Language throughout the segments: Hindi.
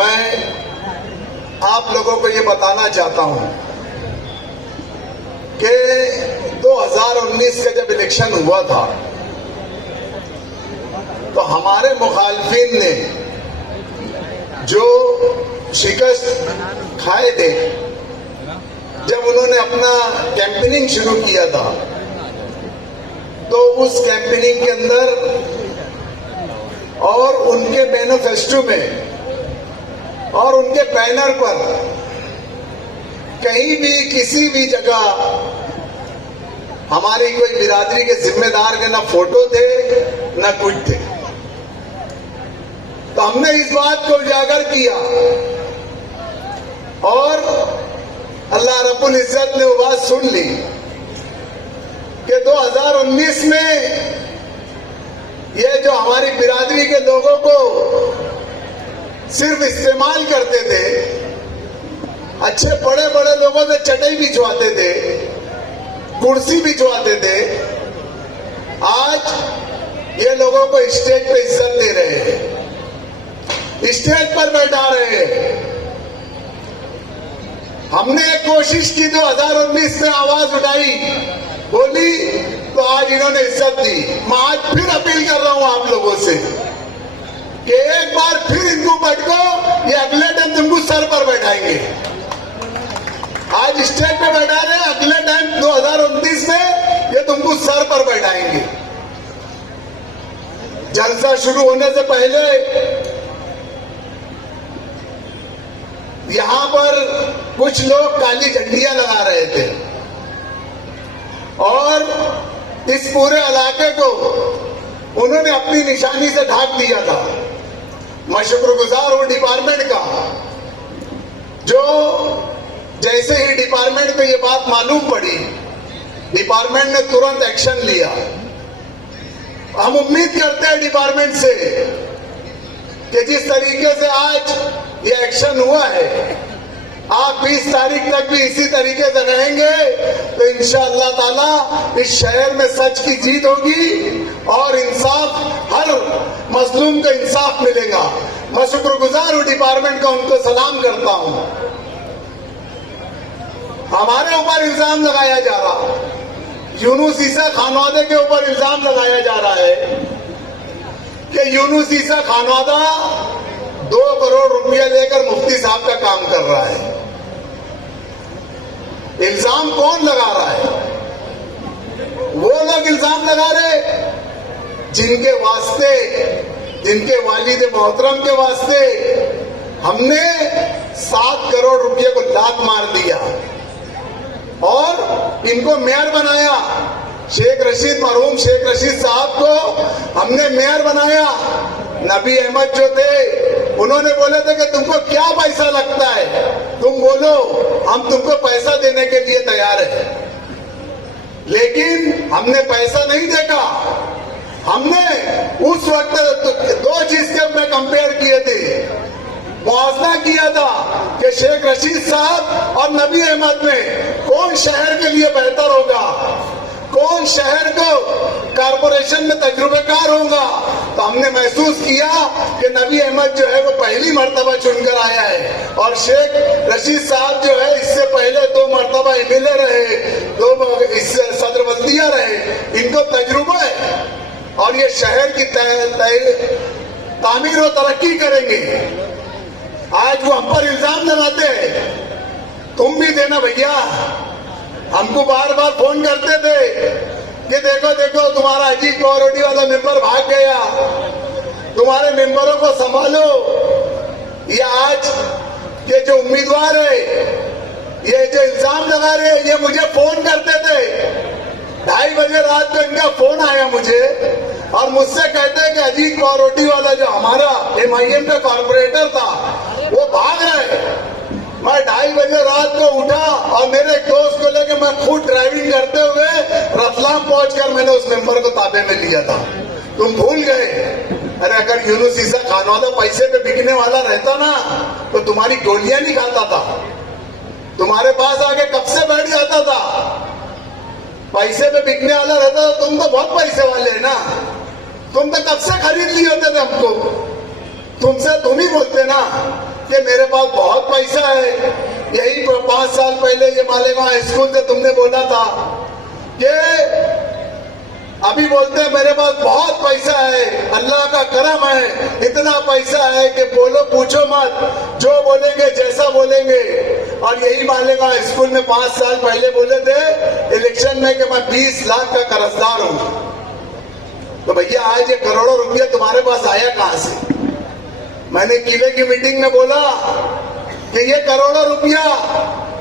मैं आप लोगों को ये बताना चाहता हूं कि 2019 का जब इलेक्शन हुआ था तो हमारे मुखालफिन ने जो शिकस्त खाए थे जब उन्होंने अपना कैंपेनिंग शुरू किया था, तो उस कैंपेनिंग के अंदर और उनके मैनिफेस्टो में और उनके बैनर पर कहीं भी किसी भी जगह हमारी कोई बिरादरी के जिम्मेदार के ना फोटो थे ना कुछ थे। तो हमने इस बात को उजागर किया और अल्लाह रब्बुल इज्जत ने वो बात सुन ली कि 2019 में ये जो हमारी बिरादरी के लोगों को सिर्फ इस्तेमाल करते थे, अच्छे बड़े बड़े लोगों से चटाई बिछवाते थे, कुर्सी बिछवाते थे, आज ये लोगों को स्टेज पे इज्जत दे रहे हैं, स्टेज पर बैठा रहे हैं। हमने एक कोशिश की 2019 में, आवाज उठाई, बोली, तो आज इन्होंने इज्जत दी। मैं आज फिर अपील कर रहा हूं आप लोगों से कि एक बार फिर इनको पटको, ये अगले टाइम तुमको सर पर बैठाएंगे। आज स्टेज पे बैठा रहे, अगले टाइम 2029 में ये तुमको सर पर बैठाएंगे। जलसा शुरू होने से पहले यहां पर कुछ लोग काली झंडियां लगा रहे थे और इस पूरे इलाके को उन्होंने अपनी निशानी से ढाक दिया था। मैं शुक्रगुजार हूं डिपार्टमेंट का, जो जैसे ही डिपार्टमेंट को ये बात मालूम पड़ी, डिपार्टमेंट ने तुरंत एक्शन लिया। हम उम्मीद करते हैं डिपार्टमेंट से कि जिस तरीके से आज ये एक्शन हुआ है, आप 20 तारीख तक भी इसी तरीके से रहेंगे तो इंशाअल्लाह ताला इस शहर में सच की जीत होगी और इंसाफ, हर मजलूम को इंसाफ मिलेगा। मैं शुक्रगुजार हूं डिपार्टमेंट का, उनको सलाम करता हूं। हमारे ऊपर इल्जाम लगाया जा रहा, यूनुस ईसा खानवादे के ऊपर इल्जाम लगाया जा रहा है कि यूनुस ईसा खानवादा 2 करोड़ रुपया लेकर मुफ्ती साहब का काम कर रहा है। इल्जाम कौन लगा रहा है? वो लोग इल्जाम लगा रहे जिनके वास्ते, जिनके वालिद मोहतरम के वास्ते हमने 7 करोड़ रुपये को लात मार दिया और इनको मेयर बनाया। शेख रशीद, मरहूम शेख रशीद साहब को हमने मेयर बनाया। नबी अहमद जो थे उन्होंने बोले थे कि तुमको क्या पैसा लगता है, तुम बोलो, हम तुमको पैसा देने के लिए तैयार है। लेकिन हमने पैसा नहीं देखा। हमने उस वक्त 2 चीज के में कंपेयर किए थे, मुआवजा किया था कि शेख रशीद साहब और नबी अहमद में कौन शहर के लिए बेहतर होगा, कौन शहर को कारपोरेशन में तजुर्बेकार होगा। तो हमने महसूस किया कि नबी अहमद जो है वो पहली मर्तबा चुनकर आया है और शेख रशीद साहब जो है इससे पहले 2 मर्तबा एमएलए रहे, 2 इससे सदर बल्दिया रहे, इनको तजुर्बा है और ये शहर की तामीर और तरक्की करेंगे। आज वो हम पर इल्जाम लगाते हैं, तुम भी देना भैया। हमको बार बार फोन करते थे कि देखो देखो तुम्हारा अजीत कोरोटी वाला मेंबर भाग गया, तुम्हारे मेंबरों को संभालो। ये आज के जो उम्मीदवार है, ये जो इल्जाम लगा रहे हैं, ये मुझे फोन करते थे। 2:30 बजे रात को इनका फोन आया मुझे और मुझसे कहते हैं कि अजीत कोरोटी वाला जो हमारा MIM का कॉर्पोरेटर था वो भाग रहा है। मैं 2:30 बजे रात को उठा और मेरे एक दोस्त को लेकर मैं खुद ड्राइविंग करते हुए रतलाम पहुंचकर मैंने उस मेंबर को ताबे में लिया था। तुम भूल गए? अरे अगर यूनुस ईसा खानवादा पैसे पे बिकने वाला रहता ना तो तुम्हारी गोलियां नहीं खाता था, तुम्हारे पास आके कब से बैठ जाता था। पैसे पे बिकने वाला रहता था, तुम तो बहुत पैसे वाले है ना, तुम तो कब से खरीद लिए होते थे हमको, तुमसे तुम ही बोलते ना। कि मेरे पास बहुत पैसा है। यही 5 साल पहले ये मालेगांव स्कूल से तुमने बोला था कि अभी बोलते हैं मेरे पास बहुत पैसा है, अल्लाह का करम है, इतना पैसा है कि बोलो पूछो मत, जो बोलेंगे जैसा बोलेंगे। और यही मालेगांव स्कूल में 5 साल पहले बोले थे इलेक्शन में कि मैं 20 लाख का कर्जदार हूं। तो भैया आज ये करोड़ों रुपया तुम्हारे पास आया कहां से? मैंने किले की मीटिंग में बोला कि ये करोड़ों रुपया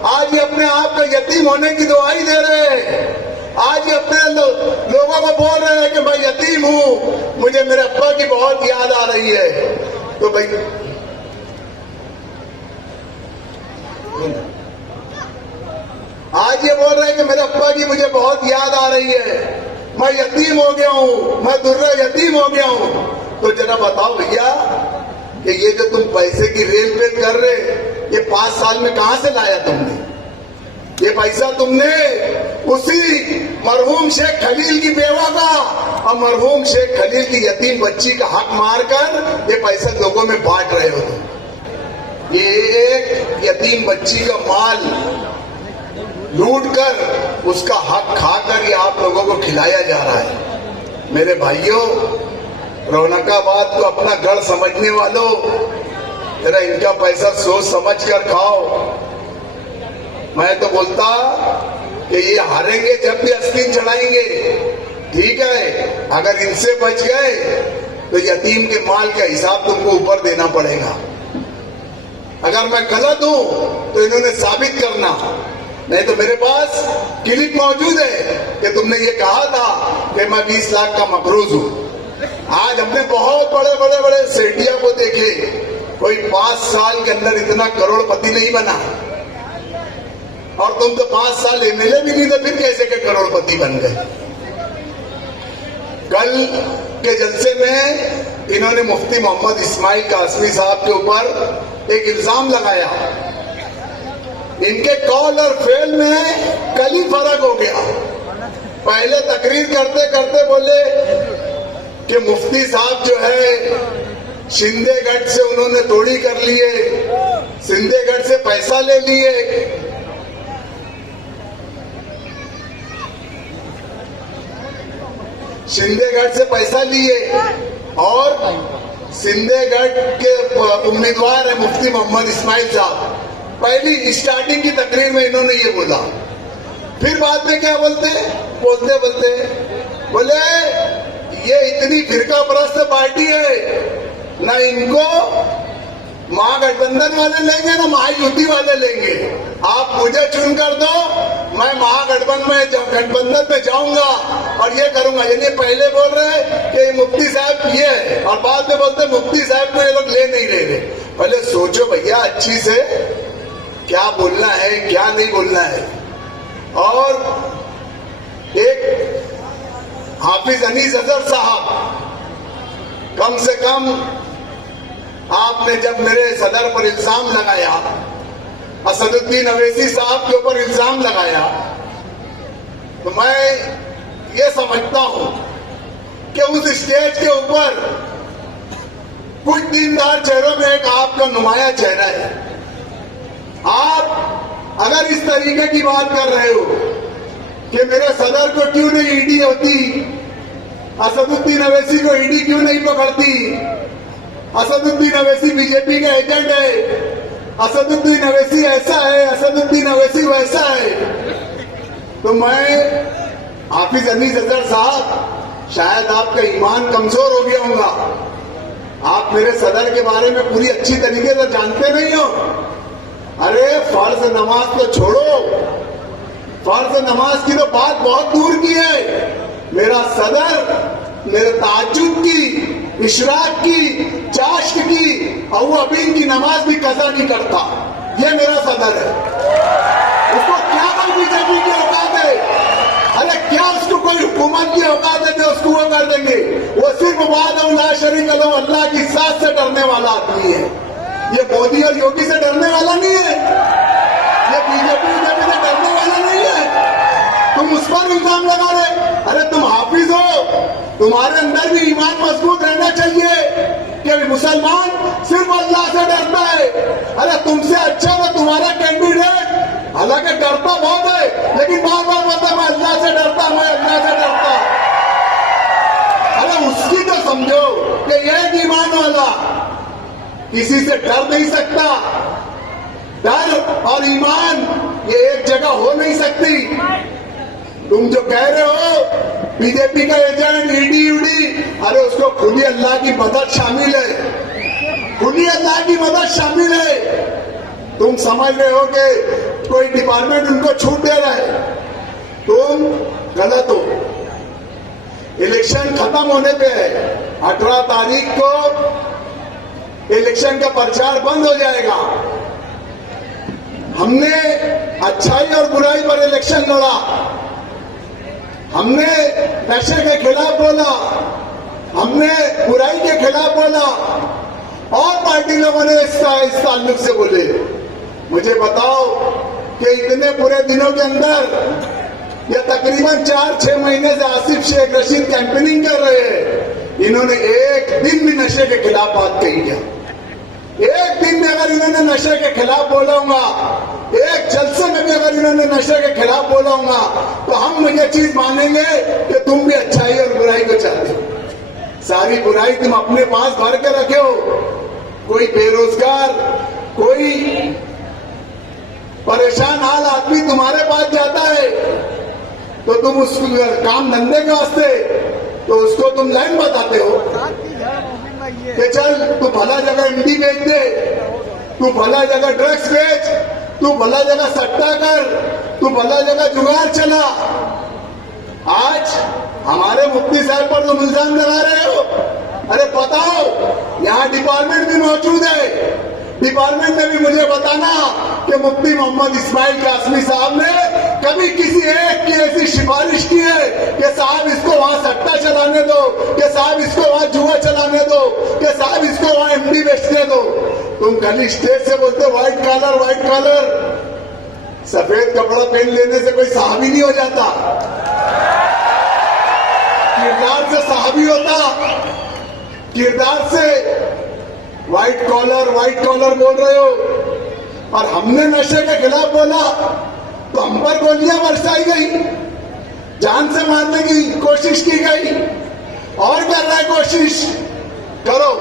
आज ये अपने आप का यतीम होने की दुआई दे रहे हैं। आज ये अपने लोगों को बोल रहे हैं कि मैं यतीम हूं, मुझे मेरे अब्बा की बहुत याद आ रही है। तो भाई आज ये बोल रहे हैं कि मेरे अब्बा की मुझे बहुत याद आ रही है, मैं यतीम हो गया हूं, मैं दुर्रा यतीम हो गया हूं। तो जरा बताओ भैया कि ये जो तुम पैसे की रेल पेल कर रहे, ये 5 साल में कहां से लाया तुमने? ये पैसा तुमने उसी मरहूम शेख खलील की बेवा का और मरहूम शेख खलील की यतीम बच्ची का हक मारकर ये पैसा लोगों में बांट रहे हो तुम। ये एक यतीम बच्ची का माल लूट कर उसका हक खाकर ये आप लोगों को खिलाया जा रहा है। मेरे भाइयों, रौनकाबाद को अपना गढ़ समझने वालों, जरा इनका पैसा सोच समझ कर खाओ। मैं तो बोलता कि ये हारेंगे जब भी अस्तीन चढ़ाएंगे, ठीक है, अगर इनसे बच गए तो यतीम के माल का हिसाब तुमको ऊपर देना पड़ेगा। अगर मैं गलत हूं तो इन्होंने साबित करना, नहीं तो मेरे पास क्लिप मौजूद है कि तुमने ये कहा था कि मैं 20 लाख का मकरूज हूं। आज हमने बहुत बड़े बड़े बड़े सेठिया को देखे, कोई 5 साल के अंदर इतना करोड़पति नहीं बना। और तुम तो 5 साल एमएलए भी नहीं थे, फिर कैसे के करोड़पति बन गए? कल के जलसे में इन्होंने मुफ्ती मोहम्मद इस्माइल कासमी साहब के ऊपर एक इल्जाम लगाया। इनके कॉल और फेल में कल ही फर्क हो गया। पहले तकरीर करते करते बोले कि मुफ्ती साहब जो है शिंदेगढ़ से उन्होंने तोड़ी कर लिए, शिंदेगढ़ से पैसा ले लिए। शिंदेगढ़ से पैसा लिए और शिंदेगढ़ के उम्मीदवार है मुफ्ती मोहम्मद इस्माइल साहब। पहली स्टार्टिंग की तकरीर में इन्होंने ये बोला, फिर बाद में क्या बोलते बोले ये इतनी फिरका परस्त पार्टी है, ना इनको महागठबंधन वाले लेंगे ना महायुति वाले लेंगे। आप मुझे चुन कर दो, मैं महागठबंधन में जाऊंगा और ये करूंगा। यानी पहले बोल रहे कि मुफ्ती साहब ये है और बाद में बोलते मुफ्ती साहब को ये लोग ले नहीं ले रहे। पहले सोचो भैया अच्छी से क्या बोलना है क्या नहीं बोलना है। और एक हाफिज अनीस अजहर साहब, कम से कम आपने जब मेरे सदर पर इल्जाम लगाया, असदुद्दीन अवैसी साहब के ऊपर इल्जाम लगाया, तो मैं ये समझता हूं कि उस स्टेज के ऊपर कुछ दीनदार चेहरों में एक आपका नुमाया चेहरा है। आप अगर इस तरीके की बात कर रहे हो कि मेरे सदर को क्यों नहीं ईडी होती, असदुद्दीन अवैसी को ईडी क्यों नहीं पकड़ती, असदुद्दीन अवैसी बीजेपी का एजेंट है, असदुद्दीन अवैसी ऐसा है, असदुद्दीन अवैसी वैसा है, तो मैं हाफिज अनीस अजहर साहब, शायद आपका ईमान कमजोर हो गया होगा। आप मेरे सदर के बारे में पूरी अच्छी तरीके से जानते नहीं हो। अरे फर्ज नमाज तो छोड़ो, फर्ज नमाज की तो बात बहुत दूर की है। मेरा सदर मेरे ताज्जुद की, इशराक की, चाश्क की, अबीन की नमाज भी कज़ा नहीं करता। ये मेरा सदर है। उसको क्या कोई बीजेपी की औकात है? अरे क्या उसको कोई हुकूमत की औकात है जो उसको वो कर देंगे? वो सिर्फ वादा ला शरीक लहू अल्लाह की साथ से डरने वाला आदमी है। ये मोदी और योगी से डरने वाला नहीं है, ये बीजेपी से डरने वाला नहीं है। तुम उस पर इल्जाम लगा रहे। अरे तुम हाफिज हो, तुम्हारे अंदर भी ईमान मजबूत रहना चाहिए कि मुसलमान सिर्फ अल्लाह से डरता है। तुमसे अच्छा तो तुम्हारा कैंडिडेट, हालांकि डरता बहुत है लेकिन बार बार बोलता मैं अल्लाह से डरता, मैं अल्लाह से डरता। अरे उसकी तो समझो कि एक ईमान वाला किसी से डर नहीं सकता। डर और ईमान ये एक जगह हो नहीं सकती। तुम जो कह रहे हो बीजेपी का एजेंट ईडी यूडी, अरे उसको खुली अल्लाह की मदद शामिल है, खुली अल्लाह की मदद शामिल है। तुम समझ रहे हो कि कोई डिपार्टमेंट उनको छूट दे रहा है, तुम गलत हो। इलेक्शन खत्म होने पे है, 18 तारीख को इलेक्शन का प्रचार बंद हो जाएगा। हमने अच्छाई और बुराई पर इलेक्शन लड़ा, हमने नशे के खिलाफ बोला, हमने बुराई के खिलाफ बोला और पार्टी लोगों ने इस ताल्लुक से बोले। मुझे बताओ कि इतने बुरे दिनों के अंदर या तकरीबन 4-6 महीने से आसिफ शेख रशीद कैंपेनिंग कर रहे हैं, इन्होंने एक दिन भी नशे के खिलाफ बात कही क्या? एक दिन में अगर इन्होंने नशे के खिलाफ बोला होगा, एक जलसे में भी अगर इन्होंने नशे के खिलाफ बोला होगा, तो हम ये चीज मानेंगे कि तुम भी अच्छाई और बुराई को चाहते हो। सारी बुराई तुम अपने पास भर के रखे हो। कोई बेरोजगार, कोई परेशान हाल आदमी तुम्हारे पास जाता है तो तुम उस काम धंधे के वास्ते तो उसको तुम लाइन बताते हो कि चल तू भला जगह एमडी बेच दे, तू भला जगह ड्रग्स बेच, तू भला जगह सट्टा कर, तू भला जगह जुगाड़ चला। आज हमारे मुफ्ती साहब पर तुम इल्जाम लगा रहे हो। अरे बताओ, यहाँ डिपार्टमेंट भी मौजूद है, डिपार्टमेंट में भी मुझे बताना कि मुफ्ती मोहम्मद इस्माइल कासमी साहब ने कभी किसी एक की ऐसी सिफारिश की है कि साहब इसको वहां सट्टा चलाने दो, कि साहब इसको वहां जुआ चलाने दो, कि साहब इसको वहां एमडी बेचने दो। तुम खाली स्टेज से बोलते व्हाइट कॉलर, व्हाइट कॉलर। सफेद कपड़ा पहन लेने से कोई साहबी नहीं हो जाता, किरदार से साहबी होता, किरदार से। व्हाइट कॉलर बोल रहे हो। और हमने नशे के खिलाफ बोला तो हम पर गोलियां बरसाई गई, जान से मारने की कोशिश की गई, और कर रहा है कोशिश। करो,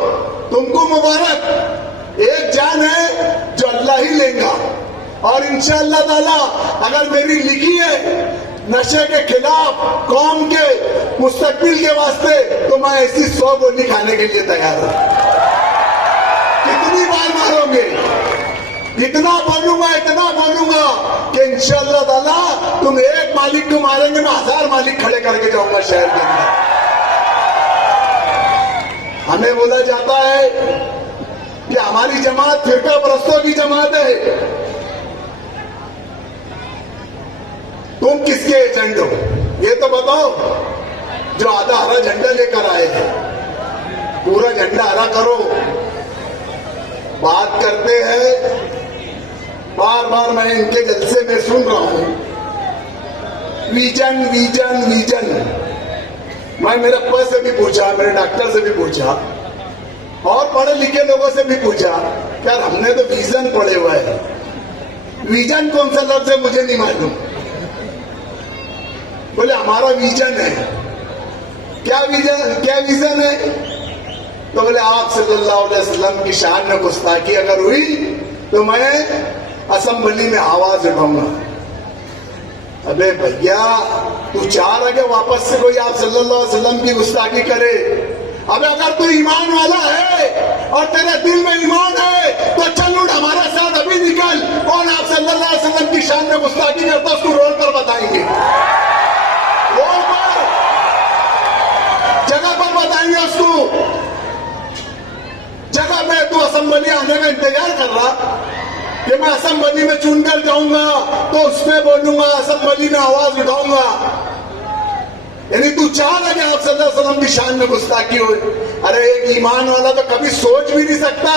तुमको मुबारक। एक जान है जो अल्लाह ही लेगा, और इंशाअल्लाह ताला अगर मेरी लिखी है नशे के खिलाफ कौम के मुस्तकबिल के वास्ते, तो मैं ऐसी 100 गोली खाने के लिए तैयार हूं। कितनी बार मारोगे? इतना बोलूंगा कि इंशाअल्लाह ताला तुम एक मालिक को मारेंगे, मैं 1000 मालिक खड़े करके जाऊंगा शहर के अंदर। हमें बोला जाता है कि हमारी जमात फिरका परस्तों की जमात है। तुम किसके एजेंट हो ये तो बताओ। जो आधा हरा झंडा लेकर आए हैं, पूरा झंडा हरा करो। बात करते हैं, बार बार मैं इनके जलसे में सुन रहा हूं, विजन विजन विजन। मैं मेरे अब्बा से भी पूछा, मेरे डॉक्टर से भी पूछा, और पढ़े लिखे लोगों से भी पूछा, यार हमने तो विजन पढ़े हुआ है, विजन कौन सा लफ्ज है मुझे नहीं मालूम। बोले हमारा विजन है। क्या विजन है? तो बोले आप सल्लल्लाहु अलैहि वसल्लम की शान में गुस्ताखी अगर हुई तो मैं असेंबली में आवाज उठाऊंगा। अबे भैया, तू चाह रहा कि वापस से कोई आप सल्लल्लाहु अलैहि वसल्लम की गुस्ताखी करे? अबे अगर तू ईमान वाला है और तेरे दिल में ईमान है तो चल उठ हमारे साथ, अभी निकल। कौन आप सल्लल्लाहु अलैहि वसल्लम की शान में गुस्ताखी करता, उसको रोड पर बताएंगे, रोड पर, जगह पर बताएंगे उसको। जगह में तू असेंबली आने का इंतजार कर रहा कि मैं असेंबली में चुनकर जाऊंगा तो उसमें बोलूंगा, असेंबली में आवाज उठाऊंगा। यानी तू चाह रहा कि आप सल्लल्लाहु अलैहि वसल्लम की शान में गुस्ताखी हो। अरे एक ईमान वाला तो कभी सोच भी नहीं सकता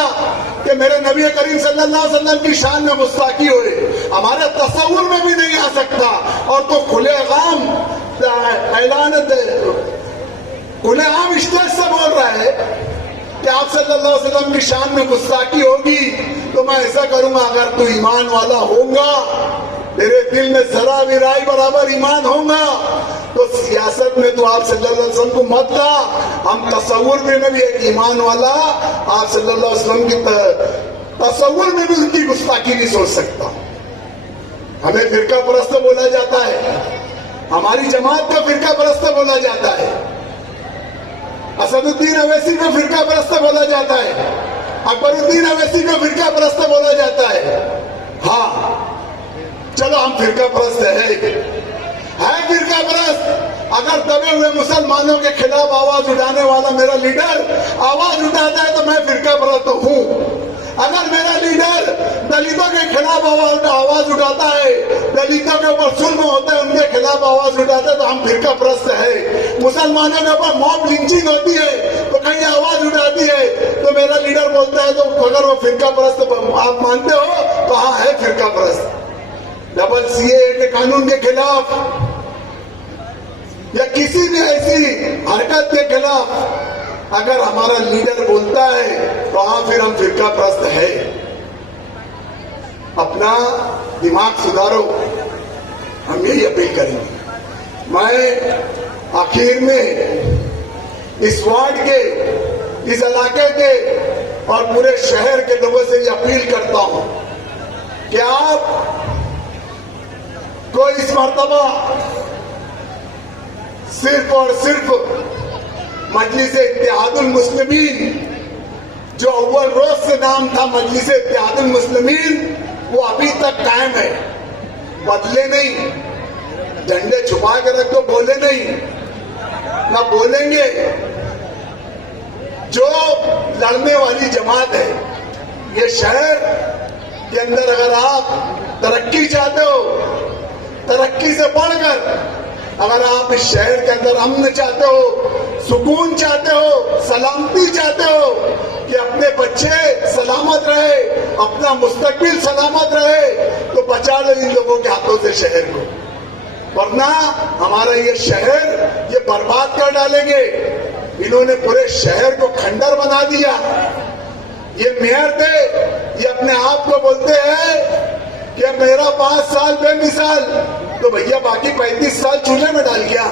कि मेरे नबी करीम सल्लल्लाहु अलैहि वसल्लम की शान में गुस्ताखी हो, हमारे तस्वुर में भी नहीं आ सकता। और तो खुलेआम ऐलान, खुलेआम स्टेज से बोल रहा है कि आप सल्लल्लाहु अलैहि वसल्लम की शान में गुस्ताखी होगी तो मैं ऐसा करूंगा, अगर तू ईमान वाला होगा, तेरे दिल में जरा भी राई बराबर ईमान होगा, तो सियासत में तो आप सल्लल्लाहु अलैहि वसल्लम को मत ला। हम तस्वुर में भी एक ईमान वाला आप सल्लल्लाहु अलैहि वसल्लम की तस्वुर में भी उनकी गुस्ताखी नहीं सोच सकता। हमें फिरका परस्त बोला जाता है, हमारी जमात को फिरका परस्त बोला जाता है, असदुद्दीन अवैसी को फिरका परस्त बोला जाता है, अकबरुद्दीन अवैसी को फिरका परस्त बोला जाता है। हाँ, चलो हम फिरका परस्त है फिरका परस्त। अगर दबे हुए मुसलमानों के खिलाफ आवाज उठाने वाला मेरा लीडर आवाज उठाता है तो मैं फिरका परस्त हूं। अगर मेरा लीडर दलितों के खिलाफ आवाज उठाता है, दलितों के ऊपर जुल्म होता है, उनके खिलाफ आवाज उठाता है, तो हम फिरका परस्त है। मुसलमानों के ऊपर मॉब लिंचिंग होती है तो कहीं आवाज उठाती है तो मेरा लीडर बोलता है, तो अगर वो फिरका परस्त आप मानते हो तो हाँ है फिरका परस्त। डबल सीए के कानून के खिलाफ या किसी भी ऐसी हरकत के खिलाफ अगर हमारा लीडर बोलता है तो हाँ फिर हम फिरका परस्त है। अपना दिमाग सुधारो, हम यही अपील करेंगे। मैं आखिर में इस वार्ड के, इस इलाके के और पूरे शहर के लोगों से ये अपील करता हूं कि आप को इस मर्तबा सिर्फ और सिर्फ मजलिस इत्तेहादुल मुस्लिमीन, जो अव्वल रोज से नाम था मजलिस इत्तेहादुल मुस्लिमीन, वो अभी तक कायम है, बदले नहीं। झंडे छुपा के रख दो, बोले नहीं, ना बोलेंगे। जो लड़ने वाली जमात है, ये शहर के अंदर अगर आप तरक्की चाहते हो, तरक्की से बढ़कर अगर आप इस शहर के अंदर अमन चाहते हो, सुकून चाहते हो, सलामती चाहते हो कि अपने बच्चे सलामत रहे, अपना मुस्तकबिल सलामत रहे, तो बचा लो इन लोगों के हाथों से शहर को, वरना हमारा ये शहर ये बर्बाद कर डालेंगे। इन्होंने पूरे शहर को खंडर बना दिया। ये मेयर थे, ये अपने आप को बोलते हैं कि मेरा 5 साल बेमिसाल, तो भैया बाकी 35 साल चूल्हे में डाल गया।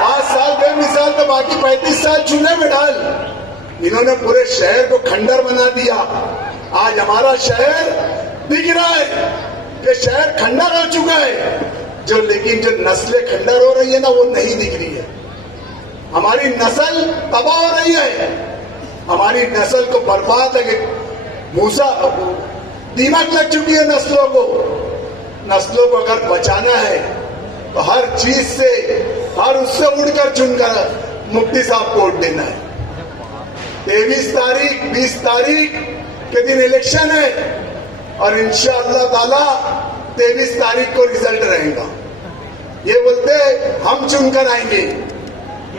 5 साल बेमिसाल तो बाकी 35 साल चूल्हे में डाल। इन्होंने पूरे शहर को खंडर बना दिया। आज हमारा शहर दिख रहा है कि शहर खंडर हो चुका है, जो लेकिन जो नस्लें खंडर हो रही है ना, वो नहीं दिख रही है। हमारी नस्ल तबाह हो रही है, हमारी नस्ल को बर्बाद लगे, मूसा दीमक लग चुकी है नस्लों को। नस्लों को अगर बचाना है तो हर चीज से, हर उससे उड़कर चुनकर मुफ्ती साहब को वोट देना है। 23 तारीख 20 तारीख के दिन इलेक्शन है और इंशाअल्लाह ताला 23 तारीख को रिजल्ट रहेगा। ये बोलते हम चुनकर आएंगे,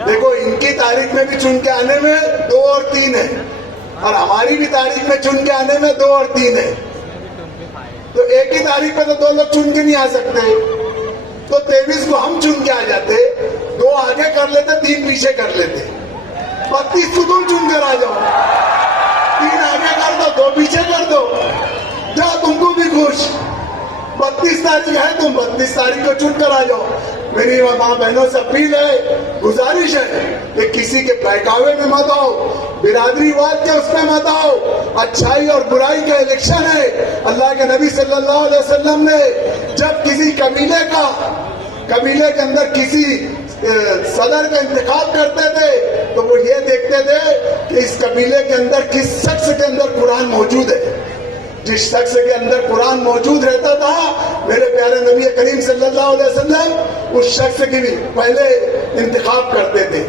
देखो इनकी तारीख में भी चुन के आने में 2 और 3 है और हमारी भी तारीख में चुन के आने में 2 और 3 है। तो एक ही तारीख पे तो 2 लोग चुन के नहीं आ सकते, तो 23 को हम चुन के आ जाते, 2 आगे कर लेते, 3 पीछे कर लेते। 32 को तुम चुन कर आ जाओ, 3 आगे कर दो, 2 पीछे कर दो, जाओ तुमको भी खुश। 32 तारीख है, तुम 32 तारीख को चुन कर आ जाओ। मेरी माँ बहनों से अपील है, गुजारिश है कि किसी के बहकावे में मत आओ, बिरादरीवाद के उसमें मत आओ। अच्छाई और बुराई का इलेक्शन है। अल्लाह के नबी सल्लल्लाहु अलैहि वसल्लम ने जब किसी कबीले के अंदर किसी सदर का इंतखाब करते थे तो वो ये देखते थे कि इस कबीले के अंदर किस शख्स के अंदर कुरान मौजूद है। जिस शख्स के अंदर कुरान मौजूद रहता था, मेरे प्यारे नबी करीम सल्लल्लाहु अलैहि वसल्लम उस शख्स की भी पहले इंतखाब करते थे।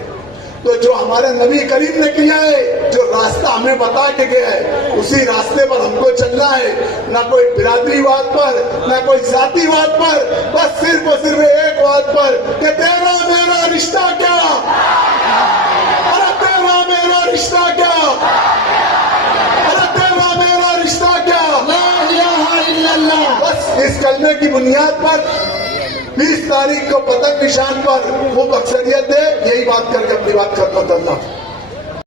तो जो हमारे नबी करीम ने किया है, जो रास्ता हमें बता के गया है, उसी रास्ते पर हमको चलना है। ना कोई बिरादरीवाद पर, ना कोई जातिवाद पर, बस सिर्फ और सिर्फ एक बात पर कि तेरा मेरा रिश्ता क्या, अरे तेरा मेरा रिश्ता क्या, अरे तेरा मेरा रिश्ता क्या, ला इलाहा इल्लल्लाह। बस इस कलमे की बुनियाद पर 20 तारीख को पतंग निशान पर वो अक्सरियत है। यही बात करके अपनी बात खत्म करता हूं।